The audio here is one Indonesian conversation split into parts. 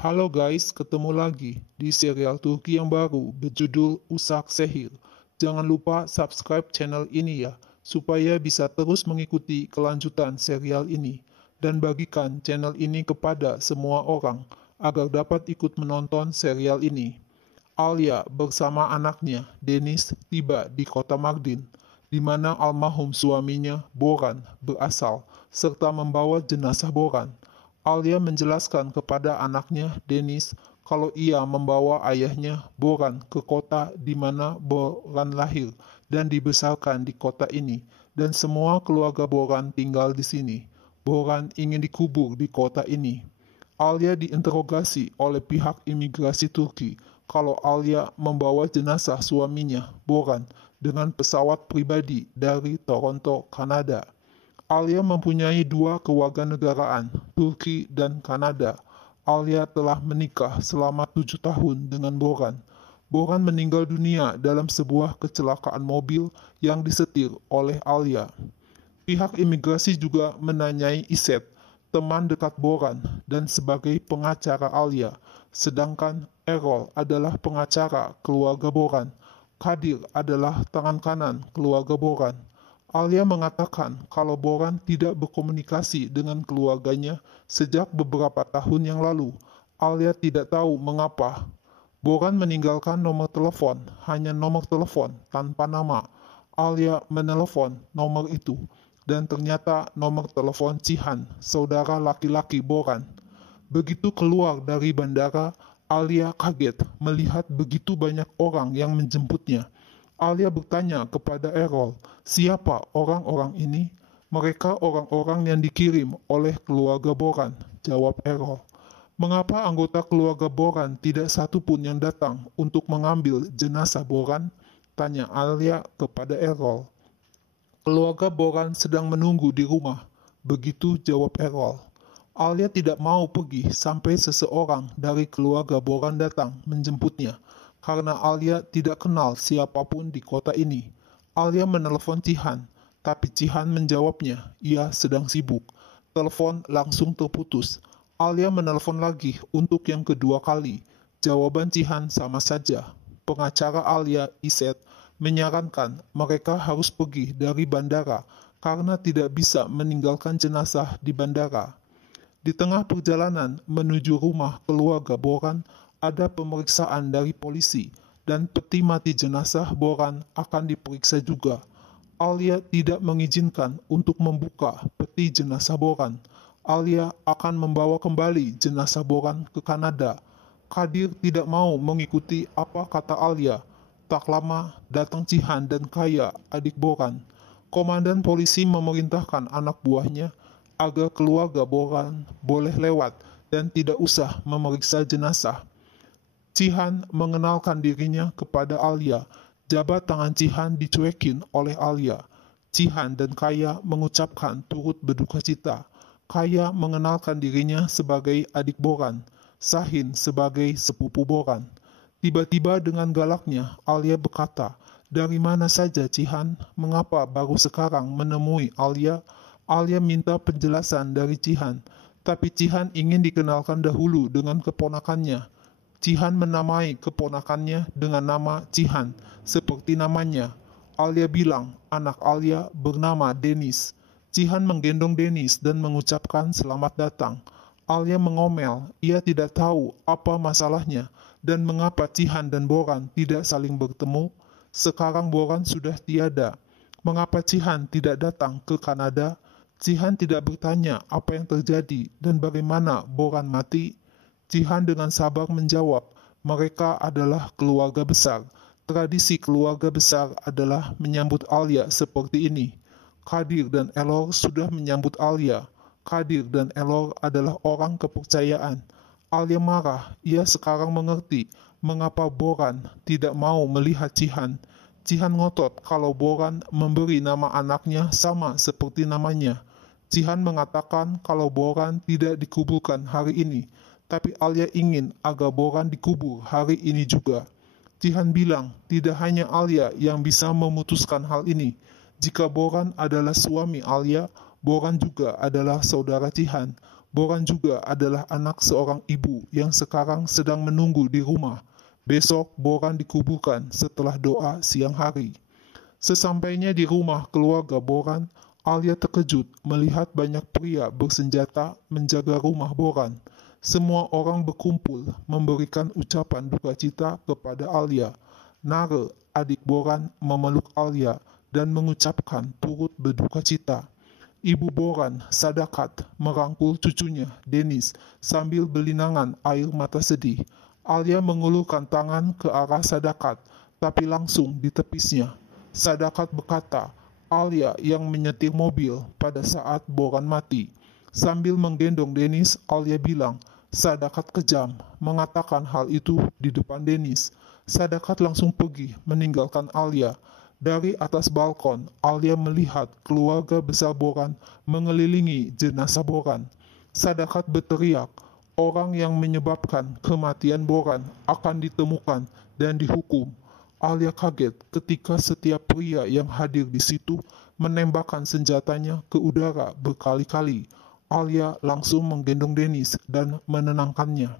Halo guys, ketemu lagi di serial Turki yang baru berjudul Usak Sehir. Jangan lupa subscribe channel ini ya, supaya bisa terus mengikuti kelanjutan serial ini. Dan bagikan channel ini kepada semua orang, agar dapat ikut menonton serial ini. Alia bersama anaknya, Deniz, tiba di kota Mardin, di mana almarhum suaminya, Boran, berasal, serta membawa jenazah Boran. Alia menjelaskan kepada anaknya, Deniz, kalau ia membawa ayahnya, Boran, ke kota di mana Boran lahir dan dibesarkan di kota ini, dan semua keluarga Boran tinggal di sini. Boran ingin dikubur di kota ini. Alia diinterogasi oleh pihak imigrasi Turki kalau Alia membawa jenazah suaminya, Boran, dengan pesawat pribadi dari Toronto, Kanada. Alia mempunyai dua kewarganegaraan, Turki dan Kanada. Alia telah menikah selama 7 tahun dengan Boran. Boran meninggal dunia dalam sebuah kecelakaan mobil yang disetir oleh Alia. Pihak imigrasi juga menanyai Iset, teman dekat Boran, dan sebagai pengacara Alia, sedangkan Errol adalah pengacara keluarga Boran. Kadir adalah tangan kanan keluarga Boran. Alia mengatakan kalau Boran tidak berkomunikasi dengan keluarganya sejak beberapa tahun yang lalu. Alia tidak tahu mengapa. Boran meninggalkan nomor telepon, hanya nomor telepon tanpa nama. Alia menelepon nomor itu, dan ternyata nomor telepon Cihan, saudara laki-laki Boran. Begitu keluar dari bandara, Alia kaget melihat begitu banyak orang yang menjemputnya. Alia bertanya kepada Errol, siapa orang-orang ini? Mereka orang-orang yang dikirim oleh keluarga Boran, jawab Errol. Mengapa anggota keluarga Boran tidak satu pun yang datang untuk mengambil jenazah Boran? Tanya Alia kepada Errol. Keluarga Boran sedang menunggu di rumah, begitu jawab Errol. Alia tidak mau pergi sampai seseorang dari keluarga Boran datang menjemputnya, karena Alia tidak kenal siapapun di kota ini. Alia menelepon Cihan, tapi Cihan menjawabnya, ia sedang sibuk. Telepon langsung terputus. Alia menelepon lagi untuk yang kedua kali. Jawaban Cihan sama saja. Pengacara Alia, Iset, menyarankan mereka harus pergi dari bandara karena tidak bisa meninggalkan jenazah di bandara. Di tengah perjalanan menuju rumah keluarga Boran, ada pemeriksaan dari polisi, dan peti mati jenazah Boran akan diperiksa juga. Alia tidak mengizinkan untuk membuka peti jenazah Boran. Alia akan membawa kembali jenazah Boran ke Kanada. Kadir tidak mau mengikuti apa kata Alia. Tak lama datang Cihan dan Kaya, adik Boran. Komandan polisi memerintahkan anak buahnya agar keluarga Boran boleh lewat dan tidak usah memeriksa jenazah. Cihan mengenalkan dirinya kepada Alia. Jabat tangan Cihan dicuekin oleh Alia. Cihan dan Kaya mengucapkan turut berduka cita. Kaya mengenalkan dirinya sebagai adik Boran, Sahin sebagai sepupu Boran. Tiba-tiba dengan galaknya, Alia berkata, dari mana saja Cihan? Mengapa baru sekarang menemui Alia? Alia minta penjelasan dari Cihan, tapi Cihan ingin dikenalkan dahulu dengan keponakannya. Cihan menamai keponakannya dengan nama Cihan, seperti namanya. Alia bilang, anak Alia bernama Deniz. Cihan menggendong Deniz dan mengucapkan selamat datang. Alia mengomel, ia tidak tahu apa masalahnya dan mengapa Cihan dan Boran tidak saling bertemu. Sekarang Boran sudah tiada. Mengapa Cihan tidak datang ke Kanada? Cihan tidak bertanya apa yang terjadi dan bagaimana Boran mati. Cihan dengan sabar menjawab, mereka adalah keluarga besar. Tradisi keluarga besar adalah menyambut Alia seperti ini. Kadir dan Elor sudah menyambut Alia. Kadir dan Elor adalah orang kepercayaan. Alia marah, ia sekarang mengerti mengapa Boran tidak mau melihat Cihan. Cihan ngotot kalau Boran memberi nama anaknya sama seperti namanya. Cihan mengatakan kalau Boran tidak dikuburkan hari ini, tapi Alia ingin agar Boran dikubur hari ini juga. Cihan bilang tidak hanya Alia yang bisa memutuskan hal ini. Jika Boran adalah suami Alia, Boran juga adalah saudara Cihan. Boran juga adalah anak seorang ibu yang sekarang sedang menunggu di rumah. Besok Boran dikuburkan setelah doa siang hari. Sesampainya di rumah keluarga Boran, Alia terkejut melihat banyak pria bersenjata menjaga rumah Boran. Semua orang berkumpul memberikan ucapan duka cita kepada Alia. Nare, adik Boran, memeluk Alia dan mengucapkan turut berduka cita. Ibu Boran, Sadakat, merangkul cucunya, Denis, sambil berlinangan air mata sedih. Alia mengulurkan tangan ke arah Sadakat, tapi langsung ditepisnya. Sadakat berkata, Alia yang menyetir mobil pada saat Boran mati. Sambil menggendong Denis, Alia bilang, Sadakat kejam, mengatakan hal itu di depan Denis. Sadakat langsung pergi, meninggalkan Alia. Dari atas balkon, Alia melihat keluarga besar Boran mengelilingi jenazah Boran. Sadakat berteriak, orang yang menyebabkan kematian Boran akan ditemukan dan dihukum. Alia kaget ketika setiap pria yang hadir di situ menembakkan senjatanya ke udara berkali-kali. Alia langsung menggendong Denis dan menenangkannya.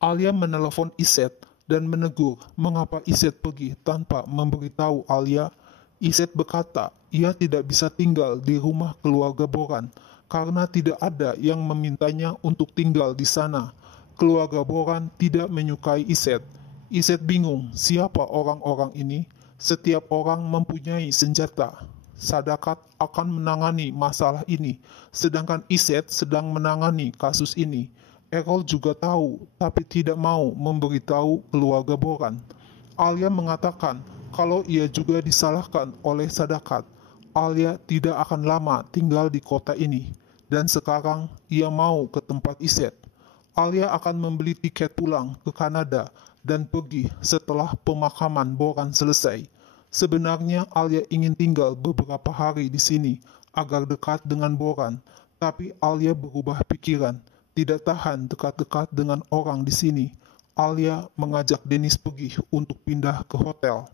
Alia menelepon Iset dan menegur mengapa Iset pergi tanpa memberitahu Alia. Iset berkata ia tidak bisa tinggal di rumah keluarga Boran karena tidak ada yang memintanya untuk tinggal di sana. Keluarga Boran tidak menyukai Iset. Iset bingung siapa orang-orang ini. Setiap orang mempunyai senjata. Sadakat akan menangani masalah ini, sedangkan Iset sedang menangani kasus ini. Errol juga tahu, tapi tidak mau memberitahu keluarga Boran. Alia mengatakan kalau ia juga disalahkan oleh Sadakat. Alia tidak akan lama tinggal di kota ini, dan sekarang ia mau ke tempat Iset. Alia akan membeli tiket pulang ke Kanada dan pergi setelah pemakaman Boran selesai. Sebenarnya Alia ingin tinggal beberapa hari di sini agar dekat dengan Boran, tapi Alia berubah pikiran. Tidak tahan dekat-dekat dengan orang di sini. Alia mengajak Denis pergi untuk pindah ke hotel.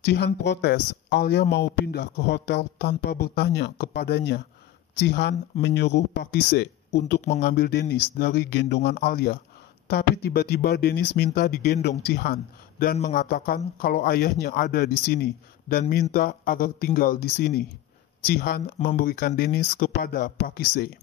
Cihan protes, Alia mau pindah ke hotel tanpa bertanya kepadanya. Cihan menyuruh Pakise untuk mengambil Denis dari gendongan Alia. Tapi tiba-tiba Denis minta digendong Cihan dan mengatakan kalau ayahnya ada di sini dan minta agar tinggal di sini. Cihan memberikan Denis kepada Pakise.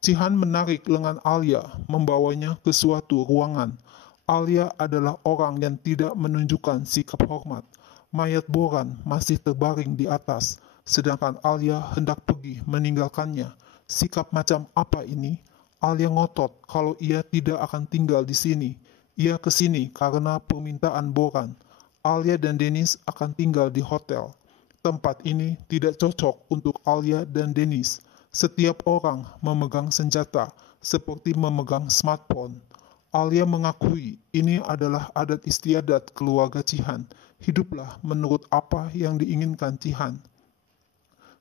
Cihan menarik lengan Alia, membawanya ke suatu ruangan. Alia adalah orang yang tidak menunjukkan sikap hormat. Mayat Boran masih terbaring di atas, sedangkan Alia hendak pergi meninggalkannya. Sikap macam apa ini? Alia ngotot kalau ia tidak akan tinggal di sini. Ia ke sini karena permintaan Boran. Alia dan Denis akan tinggal di hotel. Tempat ini tidak cocok untuk Alia dan Denis. Setiap orang memegang senjata, seperti memegang smartphone. Alia mengakui ini adalah adat istiadat keluarga Cihan. Hiduplah menurut apa yang diinginkan Cihan.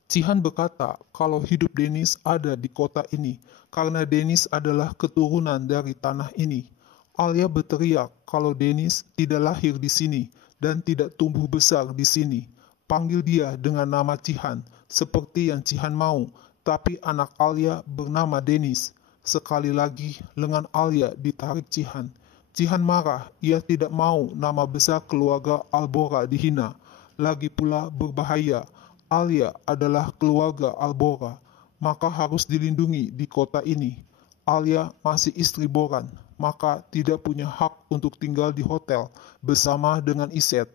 Cihan berkata kalau hidup Denis ada di kota ini, karena Denis adalah keturunan dari tanah ini. Alia berteriak kalau Denis tidak lahir di sini dan tidak tumbuh besar di sini. Panggil dia dengan nama Cihan, seperti yang Cihan mau. Tapi anak Alia bernama Denis. Sekali lagi lengan Alia ditarik Cihan. Cihan marah, ia tidak mau nama besar keluarga Albora dihina. Lagi pula berbahaya. Alia adalah keluarga Albora, maka harus dilindungi di kota ini. Alia masih istri Boran, maka tidak punya hak untuk tinggal di hotel bersama dengan Iset.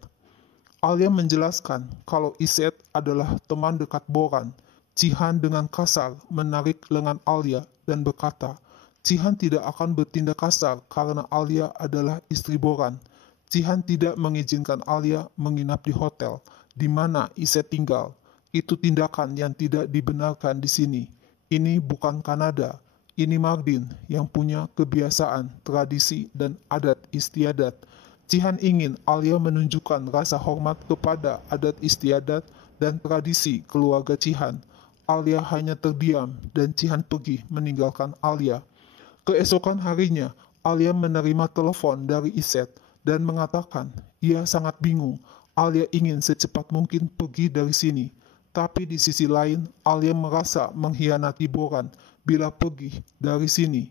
Alia menjelaskan kalau Iset adalah teman dekat Boran. Cihan dengan kasar menarik lengan Alia dan berkata, Cihan tidak akan bertindak kasar karena Alia adalah istri Boran. Cihan tidak mengizinkan Alia menginap di hotel di mana Iset tinggal. Itu tindakan yang tidak dibenarkan di sini. Ini bukan Kanada. Ini Mardin yang punya kebiasaan, tradisi, dan adat istiadat. Cihan ingin Alia menunjukkan rasa hormat kepada adat istiadat dan tradisi keluarga Cihan. Alia hanya terdiam dan Cihan pergi meninggalkan Alia. Keesokan harinya, Alia menerima telepon dari Iset dan mengatakan ia sangat bingung. Alia ingin secepat mungkin pergi dari sini. Tapi di sisi lain, Alia merasa mengkhianati Boran bila pergi dari sini.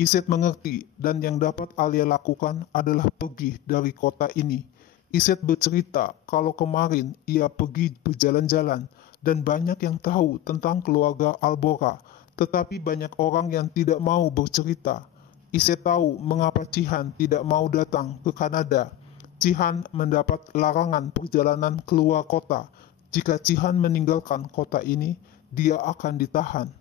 Iset mengerti dan yang dapat Alia lakukan adalah pergi dari kota ini. Iset bercerita kalau kemarin ia pergi berjalan-jalan dan banyak yang tahu tentang keluarga Albora, tetapi banyak orang yang tidak mau bercerita. Iset tahu mengapa Cihan tidak mau datang ke Kanada. Cihan mendapat larangan perjalanan keluar kota. Jika Cihan meninggalkan kota ini, dia akan ditahan.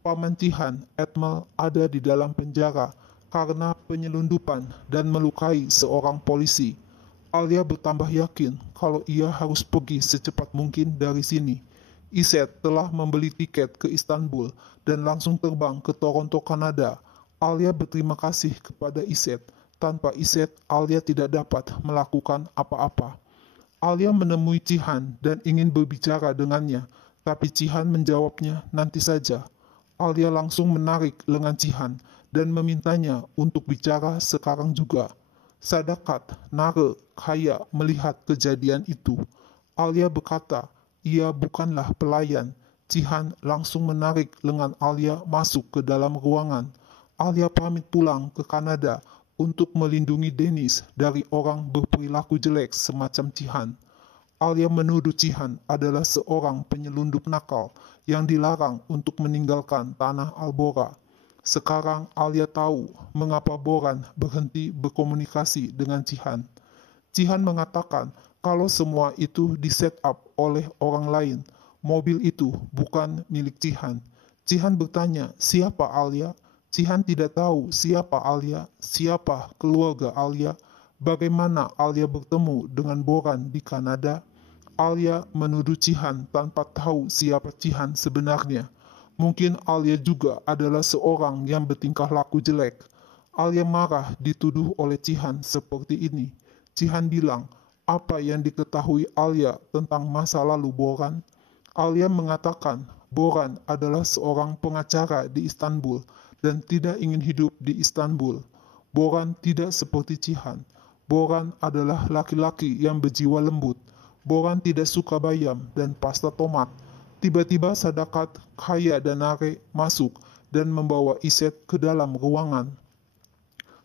Paman Cihan, Edmel, ada di dalam penjara karena penyelundupan dan melukai seorang polisi. Alia bertambah yakin kalau ia harus pergi secepat mungkin dari sini. Iset telah membeli tiket ke Istanbul dan langsung terbang ke Toronto, Kanada. Alia berterima kasih kepada Iset. Tanpa Iset, Alia tidak dapat melakukan apa-apa. Alia menemui Cihan dan ingin berbicara dengannya, tapi Cihan menjawabnya nanti saja. Alia langsung menarik lengan Cihan dan memintanya untuk bicara sekarang juga. Sadakat, Nare, Kaya melihat kejadian itu. Alia berkata, ia bukanlah pelayan. Cihan langsung menarik lengan Alia masuk ke dalam ruangan. Alia pamit pulang ke Kanada untuk melindungi Dennis dari orang berperilaku jelek semacam Cihan. Alia menuduh Cihan adalah seorang penyelundup nakal yang dilarang untuk meninggalkan tanah Albora. Sekarang Alia tahu mengapa Boran berhenti berkomunikasi dengan Cihan. Cihan mengatakan kalau semua itu di-set up oleh orang lain. Mobil itu bukan milik Cihan. Cihan bertanya, siapa Alia? Cihan tidak tahu siapa Alia, siapa keluarga Alia, bagaimana Alia bertemu dengan Boran di Kanada. Alia menuduh Cihan tanpa tahu siapa Cihan sebenarnya. Mungkin Alia juga adalah seorang yang bertingkah laku jelek. Alia marah dituduh oleh Cihan seperti ini. Cihan bilang, apa yang diketahui Alia tentang masa lalu Boran? Alia mengatakan Boran adalah seorang pengacara di Istanbul dan tidak ingin hidup di Istanbul. Boran tidak seperti Cihan. Boran adalah laki-laki yang berjiwa lembut. Boran tidak suka bayam dan pasta tomat. Tiba-tiba Sadakat, Kaya dan Nare masuk dan membawa Iset ke dalam ruangan.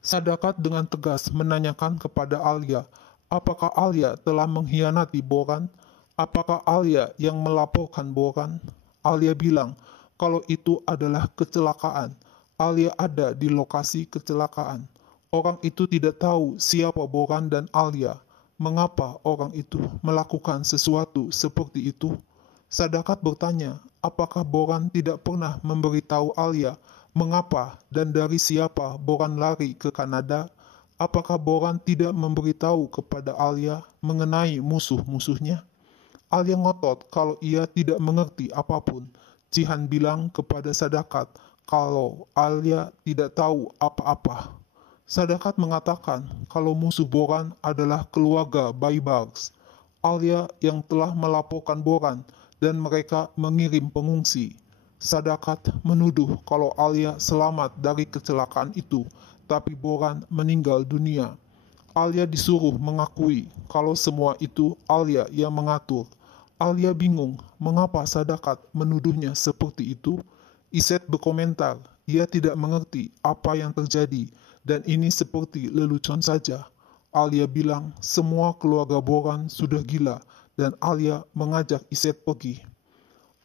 Sadakat dengan tegas menanyakan kepada Alia, apakah Alia telah mengkhianati Boran? Apakah Alia yang melaporkan Boran? Alia bilang kalau itu adalah kecelakaan. Alia ada di lokasi kecelakaan. Orang itu tidak tahu siapa Boran dan Alia. Mengapa orang itu melakukan sesuatu seperti itu? Sadakat bertanya, apakah Boran tidak pernah memberitahu Alia mengapa dan dari siapa Boran lari ke Kanada? Apakah Boran tidak memberitahu kepada Alia mengenai musuh-musuhnya? Alia ngotot kalau ia tidak mengerti apapun. Cihan bilang kepada Sadakat kalau Alia tidak tahu apa-apa. Sadakat mengatakan kalau musuh Boran adalah keluarga Baybargs. Alia yang telah melaporkan Boran dan mereka mengirim pengungsi. Sadakat menuduh kalau Alia selamat dari kecelakaan itu, tapi Boran meninggal dunia. Alia disuruh mengakui kalau semua itu Alia yang mengatur. Alia bingung mengapa Sadakat menuduhnya seperti itu. Iset berkomentar, ia tidak mengerti apa yang terjadi dan ini seperti lelucon saja. Alia bilang semua keluarga Boran sudah gila dan Alia mengajak Iset pergi.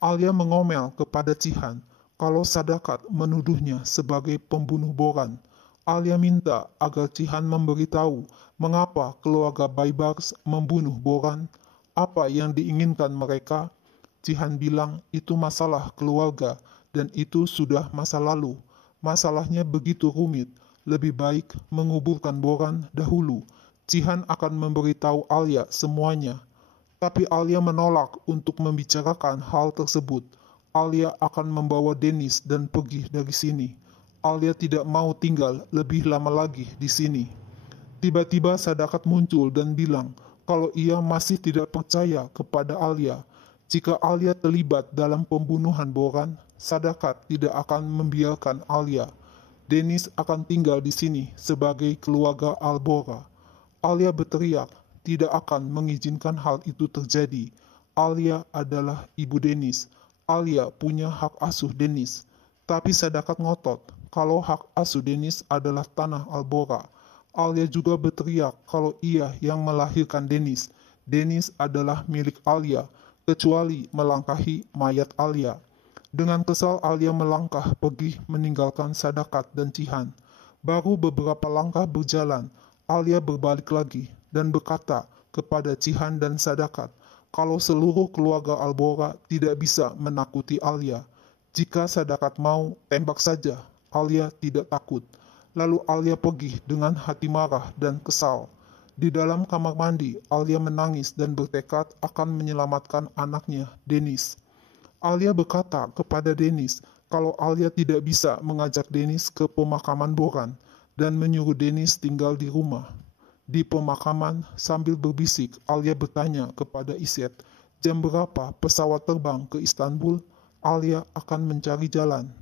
Alia mengomel kepada Cihan kalau Sadakat menuduhnya sebagai pembunuh Boran. Alia minta agar Cihan memberitahu mengapa keluarga Baybargs membunuh Boran. Apa yang diinginkan mereka? Cihan bilang itu masalah keluarga dan itu sudah masa lalu. Masalahnya begitu rumit. Lebih baik menguburkan Boran dahulu. Cihan akan memberitahu Alia semuanya. Tapi Alia menolak untuk membicarakan hal tersebut. Alia akan membawa Dennis dan pergi dari sini. Alia tidak mau tinggal lebih lama lagi di sini. Tiba-tiba Sadakat muncul dan bilang kalau ia masih tidak percaya kepada Alia. Jika Alia terlibat dalam pembunuhan Boran, Sadakat tidak akan membiarkan Alia. Dennis akan tinggal di sini sebagai keluarga Albora. Alia berteriak, tidak akan mengizinkan hal itu terjadi. Alia adalah ibu Dennis. Alia punya hak asuh Dennis. Tapi Sadakat ngotot kalau hak asuh Dennis adalah tanah Albora. Alia juga berteriak kalau ia yang melahirkan Dennis. Dennis adalah milik Alia, kecuali melangkahi mayat Alia. Dengan kesal Alia melangkah pergi meninggalkan Sadakat dan Cihan. Baru beberapa langkah berjalan, Alia berbalik lagi dan berkata kepada Cihan dan Sadakat kalau seluruh keluarga Albora tidak bisa menakuti Alia. Jika Sadakat mau, tembak saja. Alia tidak takut. Lalu Alia pergi dengan hati marah dan kesal. Di dalam kamar mandi, Alia menangis dan bertekad akan menyelamatkan anaknya, Dennis. Alia berkata kepada Dennis kalau Alia tidak bisa mengajak Dennis ke pemakaman Boran dan menyuruh Dennis tinggal di rumah. Di pemakaman, sambil berbisik, Alia bertanya kepada Iset, jam berapa pesawat terbang ke Istanbul? Alia akan mencari jalan.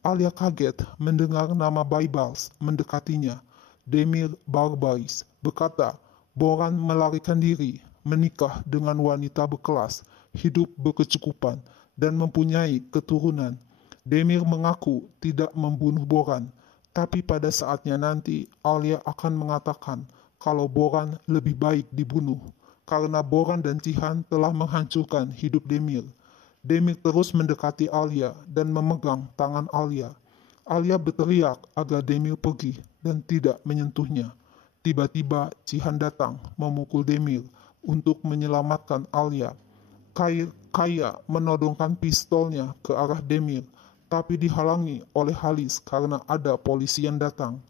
Alia kaget mendengar nama Baybars mendekatinya. Demir Barbaris berkata, Boran melarikan diri, menikah dengan wanita berkelas, hidup berkecukupan, dan mempunyai keturunan. Demir mengaku tidak membunuh Boran, tapi pada saatnya nanti Alia akan mengatakan kalau Boran lebih baik dibunuh, karena Boran dan Cihan telah menghancurkan hidup Demir. Demir terus mendekati Alia dan memegang tangan Alia. Alia berteriak agar Demir pergi dan tidak menyentuhnya. Tiba-tiba Cihan datang memukul Demir untuk menyelamatkan Alia. Kaya menodongkan pistolnya ke arah Demir, tapi dihalangi oleh Halis karena ada polisi yang datang.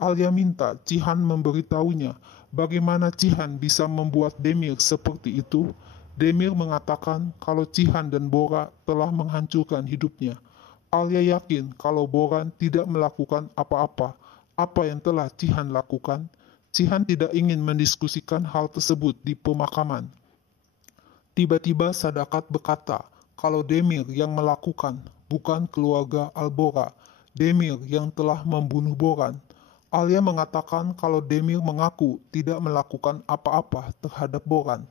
Alia minta Cihan memberitahunya bagaimana Cihan bisa membuat Demir seperti itu. Demir mengatakan kalau Cihan dan Bora telah menghancurkan hidupnya. Alia yakin kalau Boran tidak melakukan apa-apa. Apa yang telah Cihan lakukan? Cihan tidak ingin mendiskusikan hal tersebut di pemakaman. Tiba-tiba Sadakat berkata kalau Demir yang melakukan, bukan keluarga Albora. Demir yang telah membunuh Boran. Alia mengatakan kalau Demir mengaku tidak melakukan apa-apa terhadap Boran.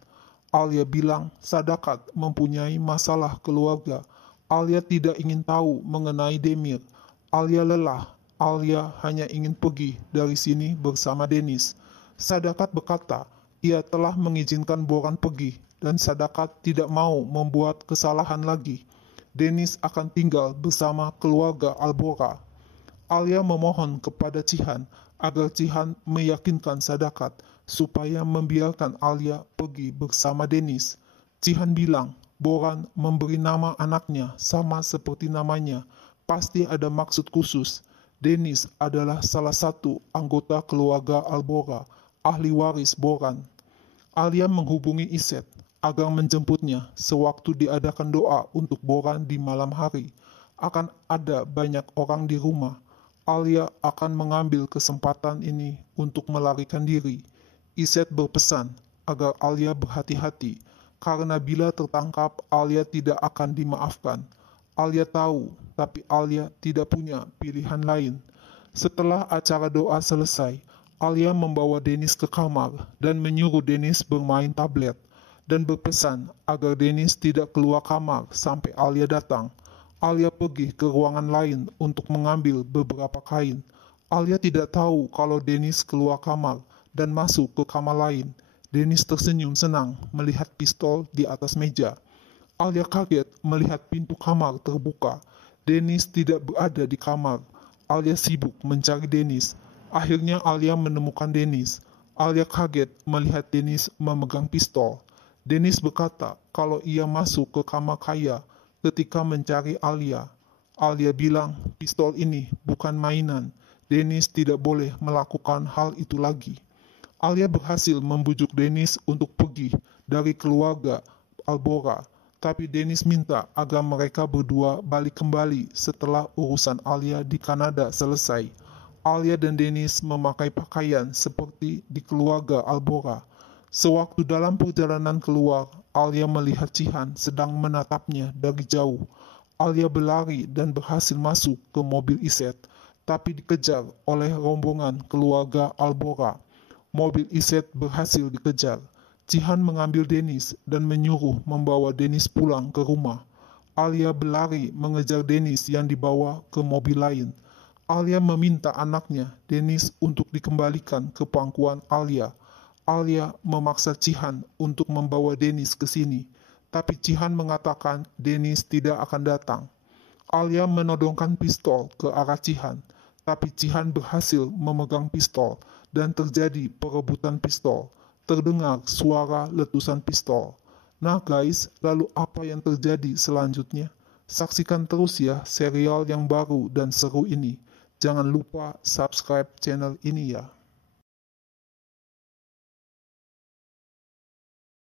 Alia bilang Sadakat mempunyai masalah keluarga. Alia tidak ingin tahu mengenai Demir. Alia lelah. Alia hanya ingin pergi dari sini bersama Dennis. Sadakat berkata ia telah mengizinkan Boran pergi dan Sadakat tidak mau membuat kesalahan lagi. Dennis akan tinggal bersama keluarga Albora. Alia memohon kepada Cihan agar Cihan meyakinkan Sadakat supaya membiarkan Alia pergi bersama Dennis. Cihan bilang, Boran memberi nama anaknya sama seperti namanya. Pasti ada maksud khusus. Dennis adalah salah satu anggota keluarga Albora, ahli waris Boran. Alia menghubungi Iset agar menjemputnya sewaktu diadakan doa untuk Boran di malam hari. Akan ada banyak orang di rumah. Alia akan mengambil kesempatan ini untuk melarikan diri. Iset berpesan agar Alia berhati-hati, karena bila tertangkap Alia tidak akan dimaafkan. Alia tahu, tapi Alia tidak punya pilihan lain. Setelah acara doa selesai, Alia membawa Dennis ke kamar dan menyuruh Dennis bermain tablet dan berpesan agar Dennis tidak keluar kamar sampai Alia datang. Alia pergi ke ruangan lain untuk mengambil beberapa kain. Alia tidak tahu kalau Dennis keluar kamar dan masuk ke kamar lain. Dennis tersenyum senang melihat pistol di atas meja. Alia kaget melihat pintu kamar terbuka. Dennis tidak berada di kamar. Alia sibuk mencari Dennis. Akhirnya Alia menemukan Dennis. Alia kaget melihat Dennis memegang pistol. Dennis berkata kalau ia masuk ke kamar Kaya ketika mencari Alia. Alia bilang pistol ini bukan mainan. Dennis tidak boleh melakukan hal itu lagi. Alia berhasil membujuk Dennis untuk pergi dari keluarga Albora. Tapi Dennis minta agar mereka berdua balik kembali setelah urusan Alia di Kanada selesai. Alia dan Dennis memakai pakaian seperti di keluarga Albora. Sewaktu dalam perjalanan keluar, Alia melihat Cihan sedang menatapnya dari jauh. Alia berlari dan berhasil masuk ke mobil Iset, tapi dikejar oleh rombongan keluarga Albora. Mobil Iset berhasil dikejar. Cihan mengambil Dennis dan menyuruh membawa Dennis pulang ke rumah. Alia berlari mengejar Dennis yang dibawa ke mobil lain. Alia meminta anaknya, Dennis, untuk dikembalikan ke pangkuan Alia. Alia memaksa Cihan untuk membawa Dennis ke sini, tapi Cihan mengatakan Dennis tidak akan datang. Alia menodongkan pistol ke arah Cihan, tapi Cihan berhasil memegang pistol dan terjadi perebutan pistol. Terdengar suara letusan pistol. Nah guys, lalu apa yang terjadi selanjutnya? Saksikan terus ya serial yang baru dan seru ini. Jangan lupa subscribe channel ini ya.